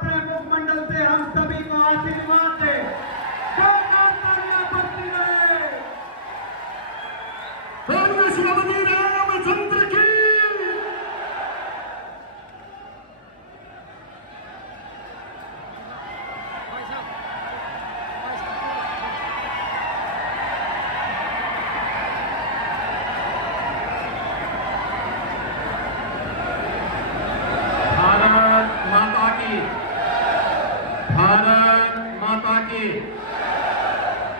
अपने मुखमंडल से हम सभी को आशीर्वाद दे। जय माता बढ़ती रहे। श्रीमती रामचंद्र की। भारत माता की। भारत माता की।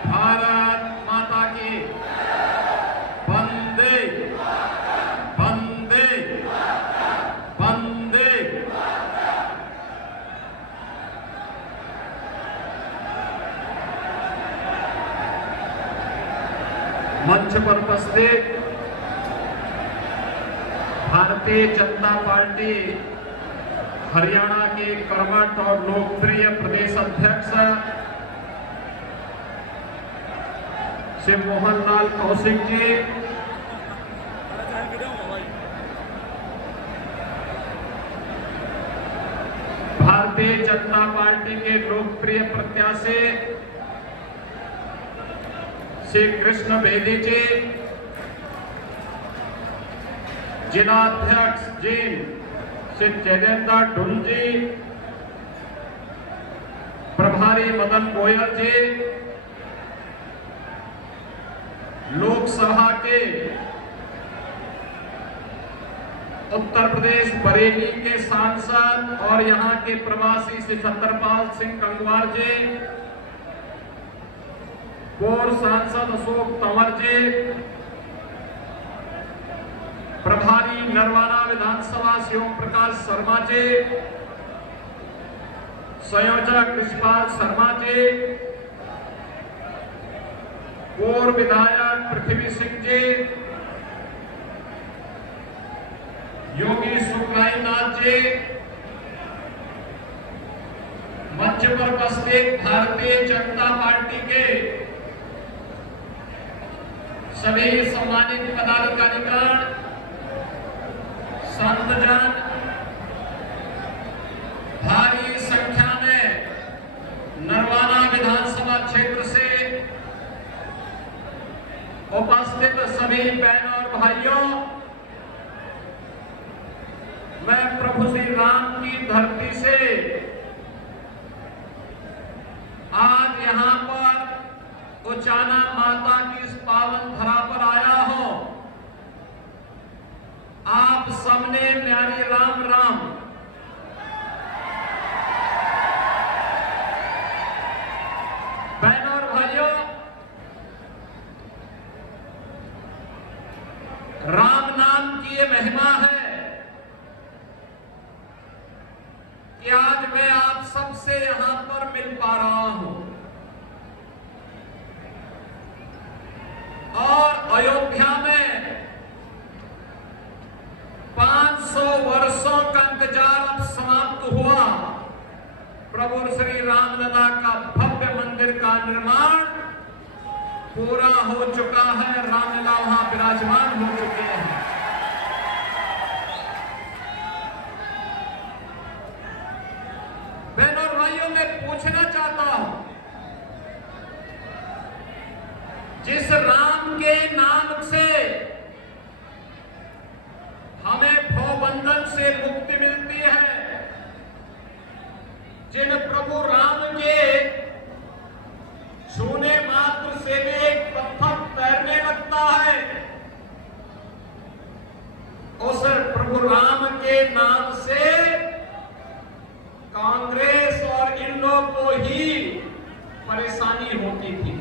भारत माता की। वंदे वंदे वंदे। मंच पर उपस्थित भारतीय जनता पार्टी हरियाणा के कर्मठ और लोकप्रिय प्रदेश अध्यक्ष श्री मोहनलाल कौशिक जी, भारतीय जनता पार्टी के लोकप्रिय प्रत्याशी श्री कृष्ण बेदी जी, जिलाध्यक्ष जी श्री जयदेंद्र ढुंड जी, प्रभारी मदन गोयल जी, लोकसभा के उत्तर प्रदेश बरेली के सांसद और यहां के प्रवासी श्री सत्तरपाल सिंह गंगवार जी, पूर्व सांसद अशोक तंवर जी, प्रभारी नरवाना विधानसभा शिव प्रकाश शर्मा जी, संयोजक कृष्णपाल शर्मा जी, पूर्व विधायक पृथ्वी सिंह जी, योगी सुखरायनाथ जी, मंच पर उपस्थित भारतीय जनता पार्टी के सभी सम्मानित पदाधिकारीगण, संतजन, भारी संख्या में नरवाना विधानसभा क्षेत्र से उपस्थित सभी बहनों और भाइयों, मैं प्रभु श्री राम की धरती से आज यहां पर उचाना माता की इस पावन धरा पर आया हूं। आप सबने न्यारी राम राम। बहनों और भाइयों, राम नाम की ये महिमा है कि आज मैं आप सबसे यहां पर मिल पा रहा हूं और अयोध्या में 500 वर्षों का इंतजार अब समाप्त हुआ। प्रभु श्री रामलला का भव्य मंदिर का निर्माण पूरा हो चुका है। रामलला वहां विराजमान हो चुके हैं। बहनों और भाइयों, मैं पूछना चाहता हूं, जिस राम के नाम से हमें भवबंधन से मुक्ति मिलती है, जिन प्रभु राम के छूने मात्र से भी एक पत्थर तैरने लगता है, उस प्रभु राम के नाम से कांग्रेस और इन लोग को ही परेशानी होती थी।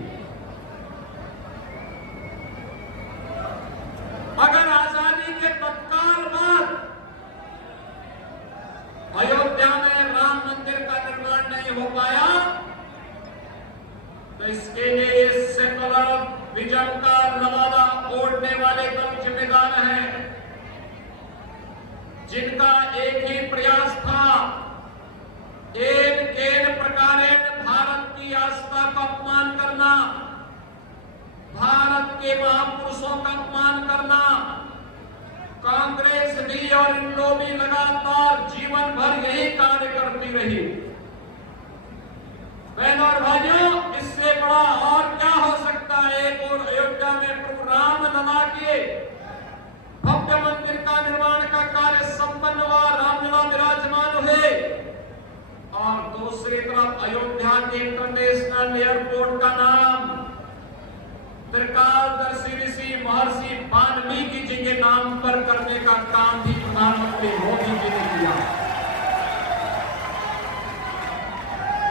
अगर आजादी के तत्काल बाद अयोध्या में राम मंदिर का निर्माण नहीं हो पाया, तो इसके लिए सेकुलर विजन का लवादा ओढ़ने वाले कम जिम्मेदार हैं, जिनका एक ही प्रयास था, केन प्रकारेण भारत की आस्था का अपमान करना, भारत के महापुरुषों का अपमान करना। कांग्रेस भी और इन लोग भी लगातार जीवन भर यही कार्य करती रही। किए, भव्य मंदिर का निर्माण का कार्य संपन्न हुआ, रामलला विराजमान हुए, और दूसरी तरफ अयोध्या के इंटरनेशनल एयरपोर्ट का नाम त्रिकालदर्शी ऋषि महर्षि वाल्मीकि जी के नाम पर करने का काम भी प्रधानमंत्री मोदी जी ने किया।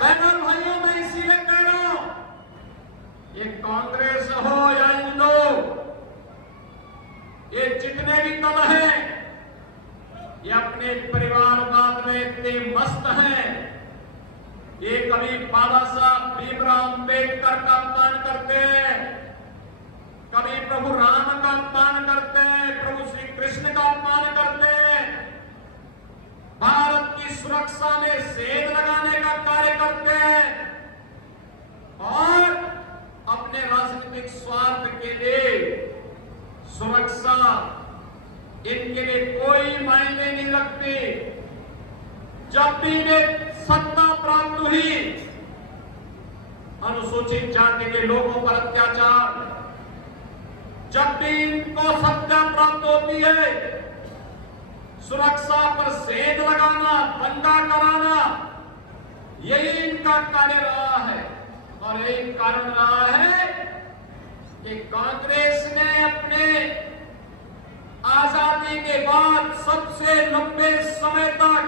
बहनों और भाइयों, मैं इसीलिए कह रहा हूं, ये कांग्रेस हो या इंदो, ये जितने भी दल हैं, ये अपने परिवारवाद में इतने मस्त हैं, ये कभी बाबा साहब भीमराव अंबेडकर का अपमान करते हैं, कभी प्रभु राम का अपमान करते हैं, प्रभु श्री कृष्ण का अपमान करते हैं, भारत की सुरक्षा में सेंध लगाने का कार्य करते हैं, और अपने राजनीतिक स्वार्थ के लिए सुरक्षा इनके लिए कोई मायने नहीं रखती। जब भी इन्हें सत्ता प्राप्त हुई, अनुसूचित जाति के लोगों पर अत्याचार, जब भी इनको सत्ता प्राप्त होती है, सुरक्षा पर सेंध लगाना, दंगा कराना, यही इनका कार्य रहा है। और यही कारण रहा है कि कांग्रेस ने अपने आजादी के बाद सबसे लंबे समय तक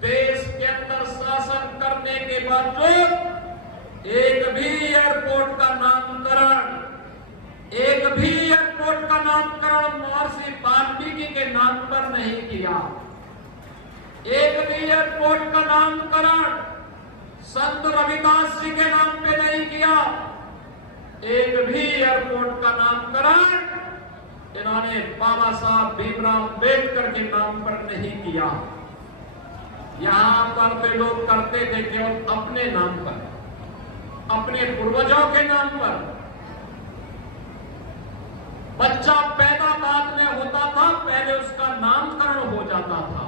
देश के अंदर शासन करने के बावजूद एक भी एयरपोर्ट का नामकरण महर्षि वाल्मीकि के नाम पर नहीं किया। एक भी एयरपोर्ट का नामकरण संत रविदास जी के नाम पे नहीं किया। एक भी एयरपोर्ट का नामकरण इन्होंने बाबा साहब भीमराव अंबेडकर के नाम पर नहीं किया। यहां पर तो लोग करते थे केवल अपने नाम पर, अपने पूर्वजों के नाम पर। बच्चा पैदा बाद में होता था, पहले उसका नामकरण हो जाता था,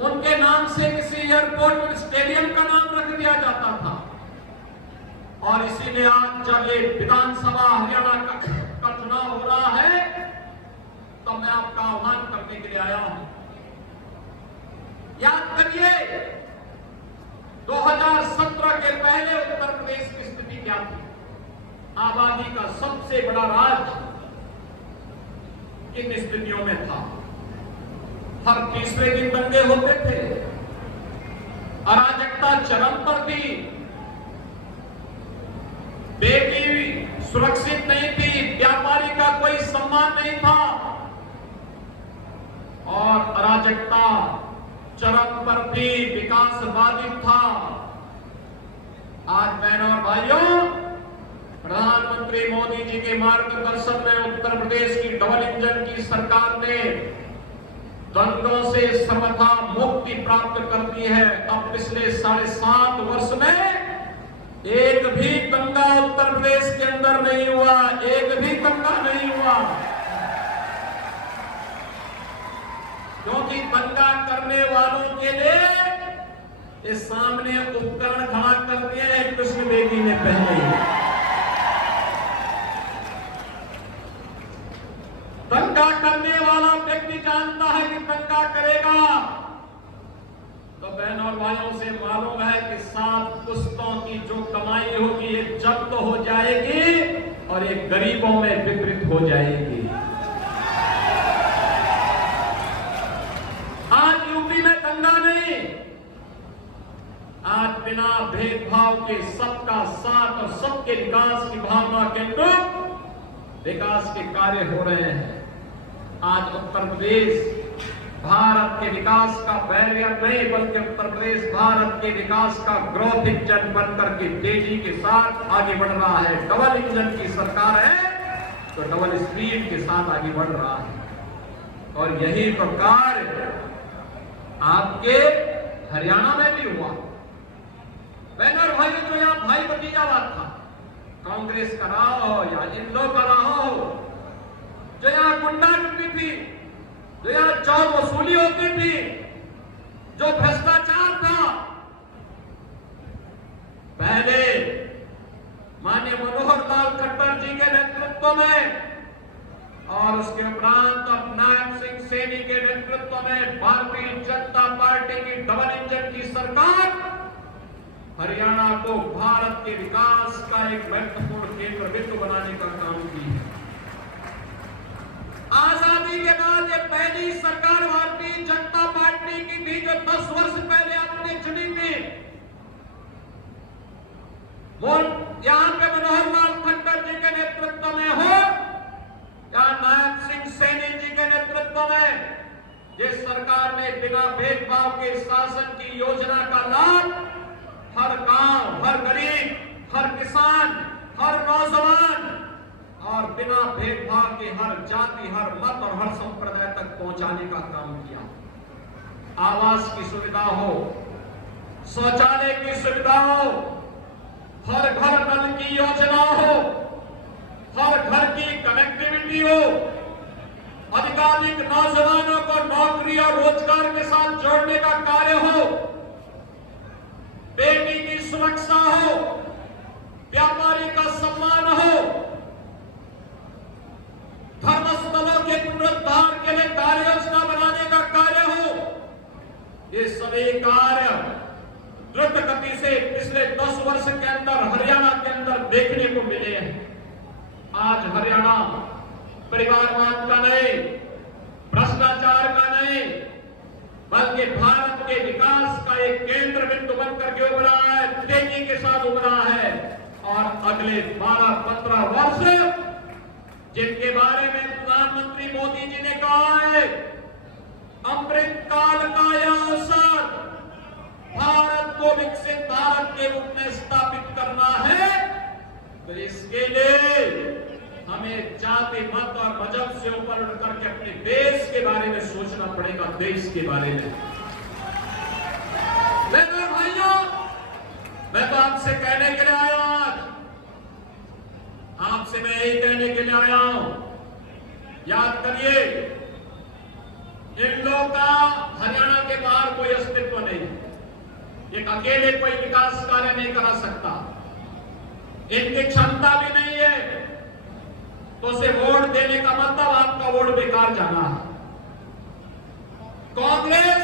उनके नाम से किसी एयरपोर्ट और स्टेडियम का नाम रख दिया जाता था। और इसीलिए आज जब ये विधानसभा हरियाणा का चुनाव हो रहा है, तो मैं आपका आह्वान करने के लिए आया हूं। याद करिए 2017 के पहले उत्तर प्रदेश की स्थिति क्या थी। आबादी का सबसे बड़ा राज्य किन स्थितियों में था। हर तीसरे दिन दंगे होते थे, अराजकता चरम पर थी, बेटी सुरक्षित नहीं थी, व्यापारी का कोई सम्मान नहीं था, और अराजकता चरम पर थी, विकास बाधित था। आज बहनों और भाइयों, प्रधानमंत्री मोदी जी के मार्गदर्शन में उत्तर प्रदेश की डबल इंजन की सरकार ने दंगों से सर्वथा मुक्ति प्राप्त करती है। अब पिछले 7.5 वर्ष में एक भी दंगा उत्तर प्रदेश के अंदर नहीं हुआ, एक भी दंगा नहीं हुआ, क्योंकि दंगा करने वालों के लिए इस सामने उपकरण खड़ा कर दिए हैं कृष्ण बेदी ने पहले ही। दंगा करने वाला व्यक्ति जानता है कि दंगा करेगा तो बहनों और भाइयों से मालूम है कि 7 पुस्तों की जो कमाई होगी ये जब्त हो जाएगी और ये गरीबों में वितरित हो जाएगी। आज यूपी में दंगा नहीं, आज बिना भेदभाव के सबका साथ और सबके विकास की भावना के अनुरूप विकास के कार्य हो रहे हैं। आज उत्तर प्रदेश भारत के विकास का बैरियर नहीं, बल्कि उत्तर प्रदेश भारत के विकास का ग्रोथ इंजन बनकर के तेजी के साथ आगे बढ़ रहा है। डबल इंजन की सरकार है तो डबल स्पीड के साथ आगे बढ़ रहा है। और यही तो कार्य आपके हरियाणा में भी हुआ। बहन और भाई, जो यहाँ भाई भतीजावाद था, कांग्रेस का रहा हो या इन लोग का रहा हो, जो यहाँ गुंडागर्दी थी, जो यहाँ चौर वसूली होती थी, जो भ्रष्टाचार था, पहले माननीय मनोहर लाल खट्टर जी के नेतृत्व में और उसके उपरांत अब नायब सिंह सैनी के नेतृत्व में भारतीय जनता पार्टी की डबल इंजन की सरकार हरियाणा को भारत के विकास का एक महत्वपूर्ण केंद्र बिंदु बनाने का काम की है। आजादी के बाद ये पहली सरकार भारतीय जनता पार्टी की थी जो 10 वर्ष पहले आपने चुनी थी। यहां पे मनोहर लाल खट्टर जी के नेतृत्व में हो या नायब सिंह सैनी जी के नेतृत्व में, जिस सरकार ने बिना भेदभाव के शासन की योजना का लाभ हर गांव, हर गरीब, हर किसान, हर नौजवान और बिना भेदभाव के हर जाति, हर मत और हर संप्रदाय तक पहुंचाने का काम किया। आवास की सुविधा हो, शौचालय की सुविधा हो, हर घर नल की योजना हो, हर घर की कनेक्टिविटी हो, अधिकाधिक नौजवानों को नौकरी और रोजगार के साथ जोड़ने का कार्य हो, बेटी की सुरक्षा हो, व्यापारी का सम्मान हो, धर्मस्थलों के पुनरुद्धार के लिए कार्य योजना बनाने का कार्य हो। ये सभी कार्य द्रुत गति से पिछले 10 वर्ष के अंदर हरियाणा के अंदर देखने को मिले हैं। आज हरियाणा परिवारवाद का नहीं, भ्रष्टाचार का नहीं, बल्कि भारत के विकास का एक केंद्र बिंदु बनकर के उभरा है, तेजी के साथ उभरा है। और अगले 12-15 वर्ष जिनके बारे में प्रधानमंत्री मोदी जी ने कहा है, अमृत काल का यह अवसर भारत को विकसित भारत के रूप में स्थापित करना है, तो इसके लिए हमें जाति, मत और मजहब से ऊपर उठ करके अपने देश के बारे में सोचना पड़ेगा, देश के बारे में। मेरे भाइयों, मैं तो आपसे कहने के लिए आया हूं, आपसे मैं यही कहने के लिए आया हूं, याद करिए, इन लोगों का हरियाणा के बाहर कोई अस्तित्व नहीं, एक अकेले कोई विकास कार्य नहीं करा सकता, इनकी क्षमता भी नहीं है, तो उसे वोट देने का मतलब आपका वोट बेकार जाना है। कांग्रेस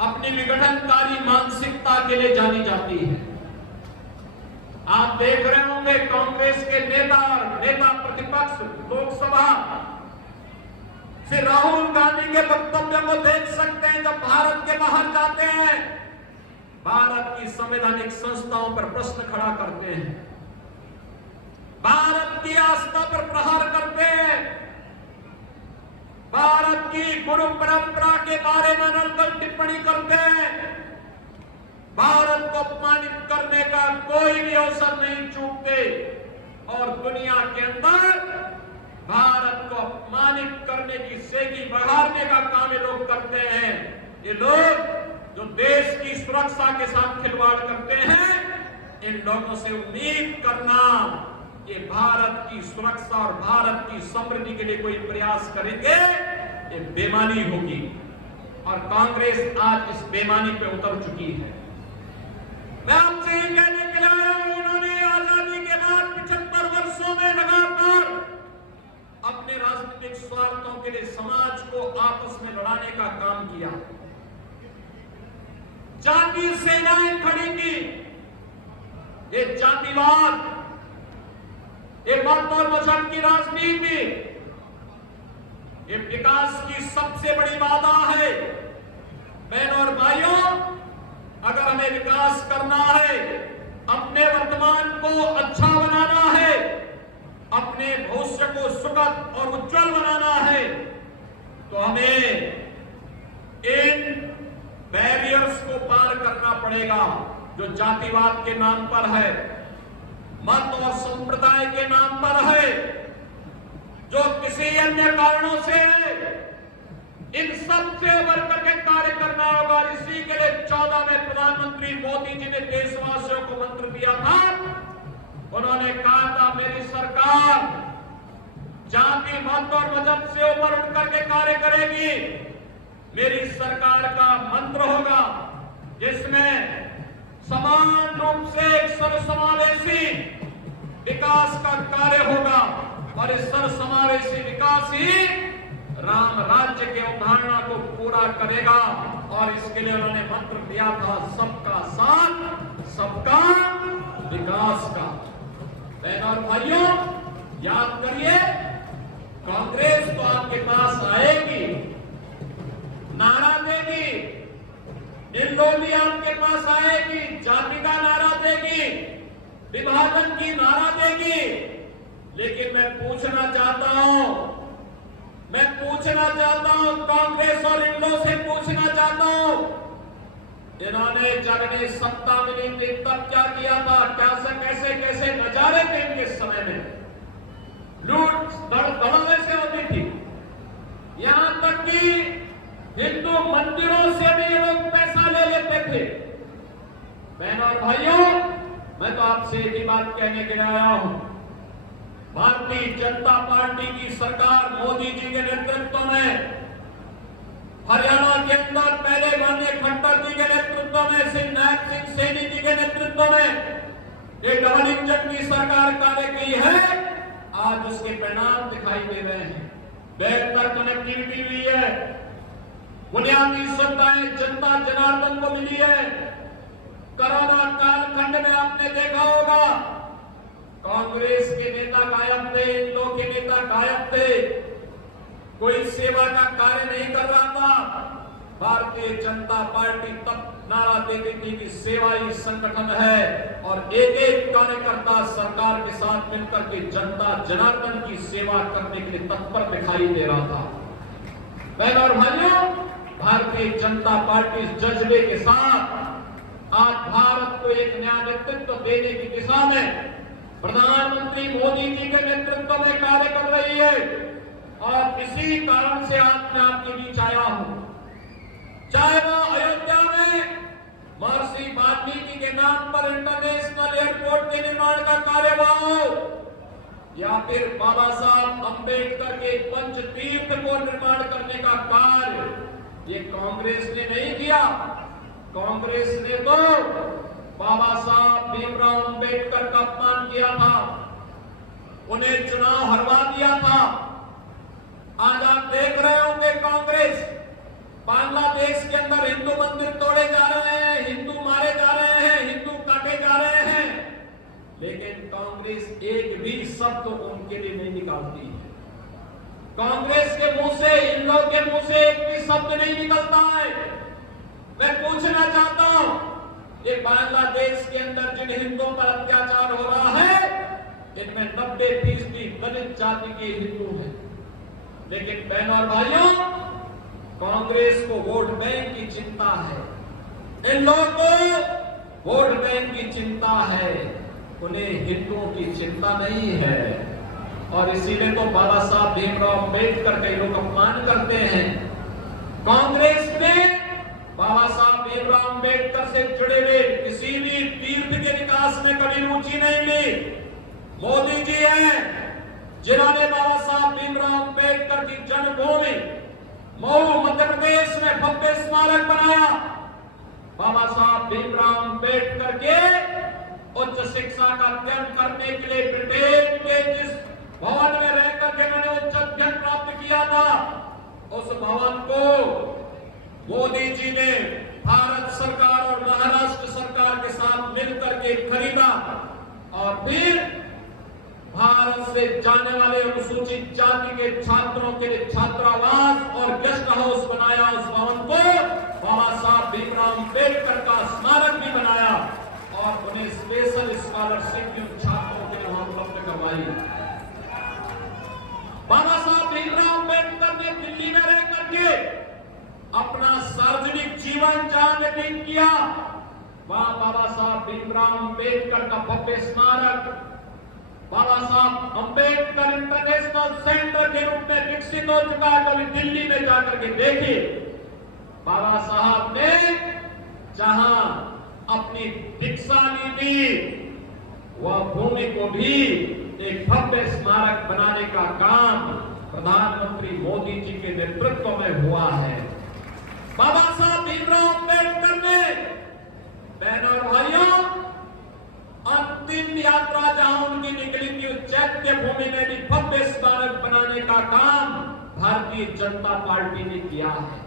अपनी विघटनकारी मानसिकता के लिए जानी जाती है। आप देख रहे होंगे कांग्रेस के नेता प्रतिपक्ष लोकसभा से राहुल गांधी के वक्तव्य को देख सकते हैं, जब भारत के बाहर जाते हैं, भारत की संवैधानिक संस्थाओं पर प्रश्न खड़ा करते हैं, भारत की आस्था पर प्रहार करते हैं, भारत की गुरु परंपरा के बारे में नलगल टिप्पणी करते हैं, भारत को अपमानित करने का कोई भी अवसर नहीं चूकते और दुनिया के अंदर भारत को अपमानित करने की सेगी बढ़ाने का काम ये लोग करते हैं। ये लोग जो देश की सुरक्षा के साथ खिलवाड़ करते हैं, इन लोगों से उम्मीद करना ये भारत की सुरक्षा और भारत की समृद्धि के लिए कोई प्रयास करेंगे, ये बेईमानी होगी। और कांग्रेस आज इस बेईमानी पे उतर चुकी है। मैं आपसे ये कहने के लिए आया हूं, उन्होंने आजादी के बाद 75 वर्षों में लगातार अपने राजनीतिक स्वार्थों के लिए समाज को आपस में लड़ाने का काम किया, जातीय सेनाएं खड़ी की, ये जातिवाद, ये मत और मजहब की राजनीति, ये विकास की सबसे बड़ी बाधा है। बहनों और भाइयों, अगर हमें विकास करना है, अपने वर्तमान को अच्छा बनाना है, अपने भविष्य को सुखद और उज्जवल बनाना है, तो हमें इन बैरियर्स को पार करना पड़ेगा जो जातिवाद के नाम पर है, मत और संप्रदाय के नाम पर है, जो किसी अन्य कारणों से है। इन सबसे उभर करके कार्य करना होगा। इसी के लिए 14 में प्रधानमंत्री मोदी जी ने देशवासियों को मंत्र दिया था। उन्होंने कहा था, मेरी सरकार जाति, मत और मजहब से ऊपर उठ करके कार्य करेगी। मेरी सरकार का मंत्र होगा जिसमें समान रूप से एक सर्वसमावेशी विकास का कार्य होगा। और इस सर्वसमावेशी विकास ही राम राज्य के अवधारणा को पूरा करेगा। और इसके लिए उन्होंने मंत्र दिया था सबका साथ सबका विकास का। बहनों और भाइयों, याद करिए, कांग्रेस तो आपके पास आएगी, नारा देगी, इंदौली आपके पास आएगी, जाति का नारा देगी, विभाजन की नारा देगी। लेकिन मैं पूछना चाहता हूं कांग्रेस और इंडो से पूछना चाहता हूं, इन्होंने जब ने सत्ता मिली थी तब क्या किया था? कैसे कैसे नजारे थे इनके समय में? लूट धड़ल्ले से होती थी, यहां तक कि हिंदू मंदिरों से भी लोग पैसा ले लेते थे। बहनों और भाइयों, मैं तो आपसे एक ही बात कहने के लिए आया हूं, भारतीय जनता पार्टी की सरकार मोदी जी के नेतृत्व में, हरियाणा के अंदर पहले माननीय खट्टर जी के नेतृत्व में, नायब सिंह सैनी जी के नेतृत्व में एक डबल इंजन की सरकार कार्य की है। आज उसके परिणाम दिखाई दे रहे हैं। बेहतर कनेक्टिविटी हुई है, बुनियादी सुविधाएं जनता जनार्दन को मिली है। कोरोना कालखंड में आपने देखा होगा, कांग्रेस के नेता गायब थे, इंडो के नेता गायब थे, कोई सेवा का कार्य नहीं कर रहा था। भारतीय जनता पार्टी तब नारा देती थी कि सेवा ही संगठन है, और एक एक कार्यकर्ता सरकार के साथ मिलकर के जनता जनार्दन की सेवा करने के लिए तत्पर दिखाई दे रहा था। बहनों और भाइयों, भारतीय जनता पार्टी इस जज्बे के साथ आज भारत को एक नया नेतृत्व देने की दिशा में प्रधानमंत्री मोदी जी के नेतृत्व में कार्य कर रही है। और इसी कारण से आज मैं आपके बीच आया हूं, चाहे वो अयोध्या में महर्षि वाल्मीकि के नाम पर इंटरनेशनल एयरपोर्ट के निर्माण का कार्य हो, या फिर बाबा साहब अंबेडकर के पंच तीर्थ को निर्माण करने का कार्य, ये कांग्रेस ने नहीं किया। कांग्रेस ने तो बाबा साहब भीमराव अंबेडकर का अपमान किया था, उन्हें चुनाव हरवा दिया था। आज आप देख रहे होंगे कांग्रेस बांग्लादेश के अंदर हिंदू मंदिर तोड़े जा रहे हैं, हिंदू मारे जा रहे हैं, हिंदू काटे जा रहे हैं, लेकिन कांग्रेस एक भी शब्द उनके लिए नहीं निकालती है। कांग्रेस के मुंह से, इन लोगों के मुंह से एक भी शब्द नहीं निकलता है। मैं पूछना चाहता हूं, ये बांग्लादेश के अंदर जिन हिंदुओं पर अत्याचार हो रहा है, इनमें 90% दलित जाति के हिंदू हैं। लेकिन बहनों और भाइयों, कांग्रेस को वोट बैंक की चिंता है, इन लोगों को वोट बैंक की चिंता है, उन्हें हिंदुओं की चिंता नहीं है। और इसीलिए तो बाबा साहब भीमराव अंबेडकर का लोग अपमान करते हैं। कांग्रेस ने बाबा साहब भीमराव अंबेडकर से जुड़े हुए किसी भी तीर्थ के विकास में कभी रुचि नहीं ली। मोदी जी हैं जिन्होंने बाबा साहब भीमराव अंबेडकर की जन्मभूमि मऊ मध्य प्रदेश में भव्य स्मारक बनाया। बाबा साहब भीमराव अंबेडकर के उच्च शिक्षा का अध्ययन करने के लिए ब्रिटेन के जिस भवन में रहकर के मैंने उच्च अध्ययन प्राप्त किया था, उस भवन को मोदी जी ने भारत सरकार और महाराष्ट्र सरकार के साथ मिलकर के खरीदा, और फिर भारत से जाने वाले अनुसूचित जाति के छात्रों के लिए छात्रावास और गेस्ट हाउस बनाया। उस भवन को बाबा साहब भीमराव अंबेडकर का स्मारक भी बनाया, और उन्हें स्पेशल स्कॉलरशिप भी छात्रों के लिए वहां उपलब्ध करवाई। बाबा साहब भीमराव अंबेडकर ने दिल्ली में रह करके अपना सार्वजनिक जीवन जहां व्यतीत किया, वहां बाबा साहब भीमराव अंबेडकर का भव्य स्मारक, बाबा साहब अंबेडकर इंटरनेशनल सेंटर के रूप में विकसित हो चुका है। कभी दिल्ली में जाकर के देखिए, बाबा साहब ने जहां अपनी दीक्षा ली थी, वह भूमि को भी एक भव्य स्मारक बनाने का काम प्रधानमंत्री मोदी जी के नेतृत्व में हुआ है। बाबा साहब भीमराव अंबेडकर ने, बहनों और भाइयों, अंतिम यात्रा जहां उनकी निकली थी, उस चैत्य भूमि में भी भव्य भारतीय जनता पार्टी ने किया है।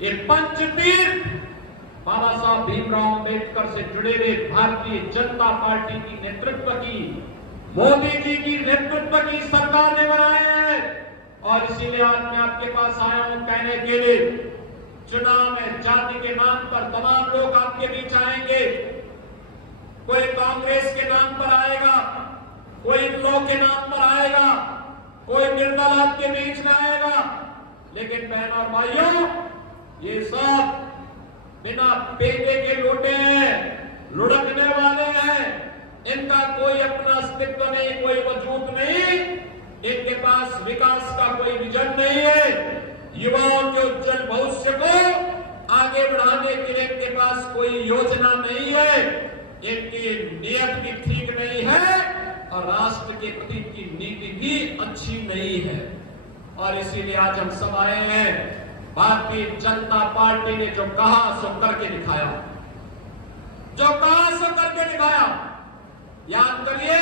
ये पंचतीर्थ बाबा साहब भीमराव अंबेडकर से जुड़े हुए भारतीय जनता पार्टी की नेतृत्व की, मोदी जी की नेतृत्व की सरकार ने बनाए हैं। और इसीलिए आज मैं आपके पास आया हूं कहने के लिए, चुनाव में जाति के नाम पर तमाम लोग आपके बीच आएंगे। कोई कांग्रेस के नाम पर आएगा, कोई इन लोग के नाम पर आएगा, कोई निर्दल आपके बीच में आएगा। लेकिन बहन और भाइयों, ये सब बिना पेटे के लोटे हैं, लुढ़कने वाले हैं। इनका कोई अपना अस्तित्व नहीं, कोई वजूद नहीं। इनके पास विकास का कोई विजन नहीं है। युवाओं के उज्जवल भविष्य को आगे बढ़ाने के लिए इनके पास कोई योजना नहीं है। इनकी नीयत भी ठीक नहीं है और राष्ट्र के प्रति की नीति भी अच्छी नहीं है। और इसीलिए आज हम सब आए हैं। भारतीय जनता पार्टी ने जो कहा सो करके दिखाया, जो कहा सो करके दिखाया। याद करिए,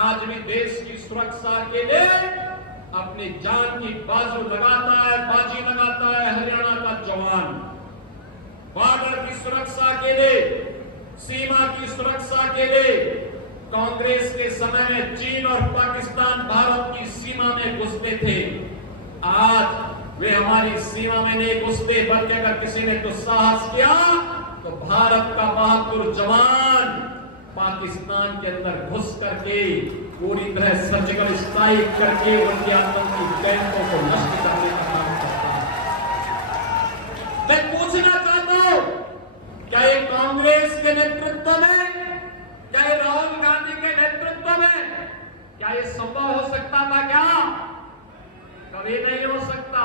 आज भी देश की सुरक्षा के लिए अपनी जान की बाजी लगाता है हरियाणा का जवान। बॉर्डर की सुरक्षा के लिए, सीमा की सुरक्षा के लिए कांग्रेस के समय में चीन और पाकिस्तान भारत की सीमा में घुसते थे। आज वे हमारी सीमा में नहीं घुसते, बल्कि अगर किसी ने दुस्साहस किया तो भारत का बहादुर जवान पाकिस्तान के अंदर घुस करके पूरी तरह सर्जिकल स्ट्राइक करके उनके आतंकी कैंपों को नष्ट करने का काम करता है। मैं पूछना चाहता हूं, क्या ये कांग्रेस के नेतृत्व में, क्या ये राहुल गांधी के नेतृत्व में, क्या ये संभव हो सकता था? क्या कभी नहीं हो सकता।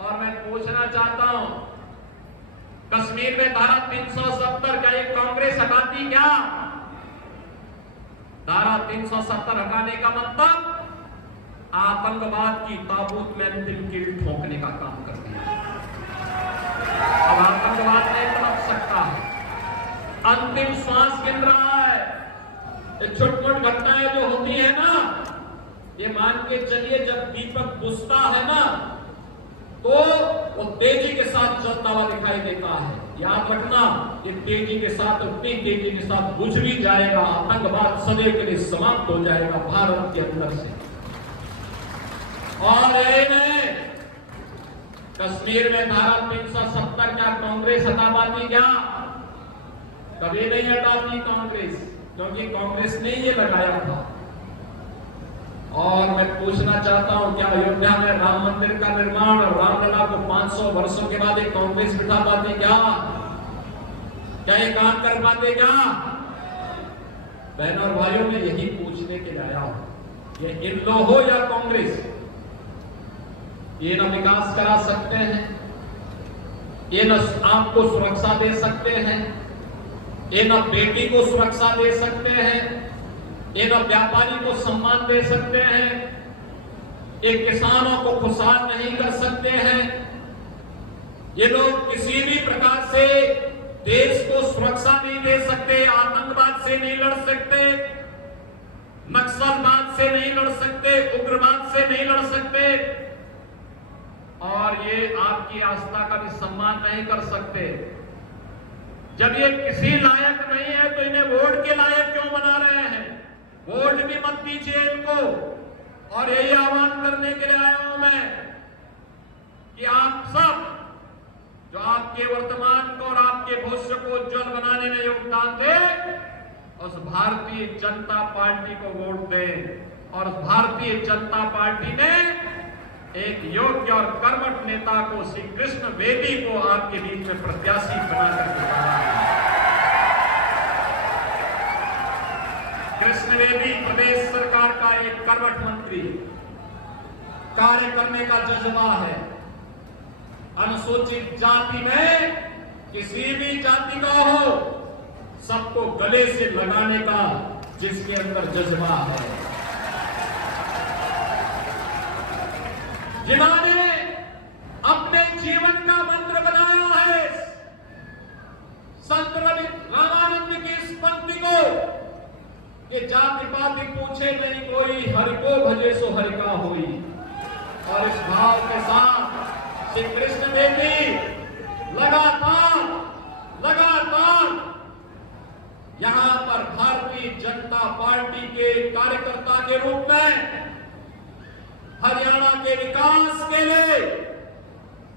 और मैं पूछना चाहता हूं, कश्मीर में धारा 370 क्या ये कांग्रेस हटाती? क्या धारा 370 हटाने का मतलब आतंकवाद की ताबूत में अंतिम कील ठोकने का काम कर दिया। अब आतंकवाद नहीं पनप सकता, अंतिम श्वास गिन रहा है। ये छोटी-छोटी घटनाएं जो होती है ना, ये मान के चलिए, जब दीपक बुझता है ना तो वो तेजी के साथ जलता हुआ दिखाई देता है। याद रखना, ये तेजी के साथ, उतनी तेजी के साथ बुझ भी जाएगा। आतंकवाद सदैव के लिए समाप्त हो जाएगा भारत के अंदर से। और कश्मीर में धारा 370 क्या कांग्रेस हटा पाती? क्या कभी नहीं हटाती कांग्रेस, क्योंकि कांग्रेस ने ये लगाया था। और मैं पूछना चाहता हूं, क्या अयोध्या में राम मंदिर का निर्माण और रामलला को 500 वर्षों के बाद एक कांग्रेस बिठा पाती? क्या ये काम कर पाते? क्या बहनों और भाइयों, मैं यही पूछने के लिए आया हूं, ये इन लोग हो या कांग्रेस, ये न विकास करा सकते हैं, ये न आपको सुरक्षा दे सकते हैं, ये न बेटी को सुरक्षा दे सकते हैं, ये न व्यापारी को सम्मान दे सकते हैं, एक किसानों को खुशहाल नहीं कर सकते हैं। ये लोग किसी भी प्रकार से देश को सुरक्षा नहीं दे सकते, आतंकवाद से नहीं लड़ सकते, नक्सलवाद से नहीं लड़ सकते, उग्रवाद से नहीं लड़ सकते, और ये आपकी आस्था का भी सम्मान नहीं कर सकते। जब ये किसी लायक नहीं है तो इन्हें वोट के लायक क्यों बना रहे हैं? वोट भी मत दीजिए इनको। और यही आह्वान करने के लिए आया हूं मैं कि आप सब जो आपके वर्तमान को और आपके भविष्य को उज्जवल बनाने में योगदान दें, उस भारतीय जनता पार्टी को वोट दें। और भारतीय जनता पार्टी ने एक योग्य और कर्मठ नेता को, श्री कृष्ण बेदी को आपके बीच में प्रत्याशी बनाकर दिखाया है। कृष्ण बेदी प्रदेश सरकार का एक कर्मठ मंत्री, कार्य करने का जज्बा है। अनुसूचित जाति में किसी भी जाति का हो, सबको गले से लगाने का जिसके अंदर जज्बा है, जिन्होंने अपने जीवन का मंत्र बनाया है संत रामानंद की इस पंक्ति को कि जाति पाति पूछे नहीं कोई, हरि को भजे सो हरि का होई। और इस भाव के साथ श्री कृष्ण बेदी लगातार यहां पर भारतीय जनता पार्टी के कार्यकर्ता के रूप में हरियाणा के विकास के लिए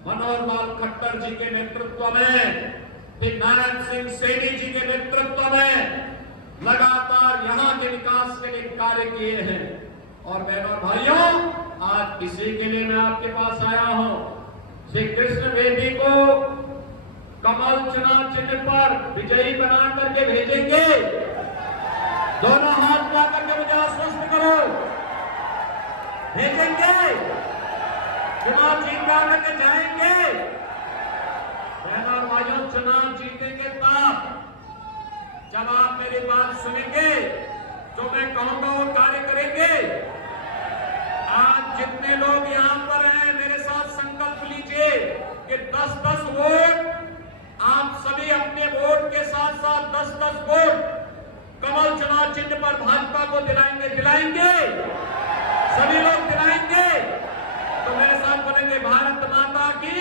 मनोहर लाल खट्टर जी के नेतृत्व में, फिर नारायण सिंह सैनी जी के नेतृत्व में लगातार यहां के विकास के लिए कार्य किए हैं। और बहनों और भाइयों, आज इसी के लिए मैं आपके पास आया हूं। श्री कृष्ण बेदी को कमल चुनाव चिन्ह पर विजयी बना करके भेजेंगे। दोनों हाथ मिला करके मुझे आश्वस्त करो, भेजेंगे, चुनाव जीत करके जाएंगे। बहनों और भाइयों, चुनाव जीतेंगे तब जब आप मेरी बात सुनेंगे, जो मैं कहूंगा वो कार्य करेंगे। आज जितने लोग यहां पर हैं, मेरे साथ संकल्प लीजिए कि 10-10 वोट आप सभी अपने वोट के साथ साथ 10-10 वोट कमल चुनाव चिन्ह पर भाजपा को दिलाएंगे, सभी लोग दिलाएंगे। तो मेरे साथ बोलेंगे, भारत माता की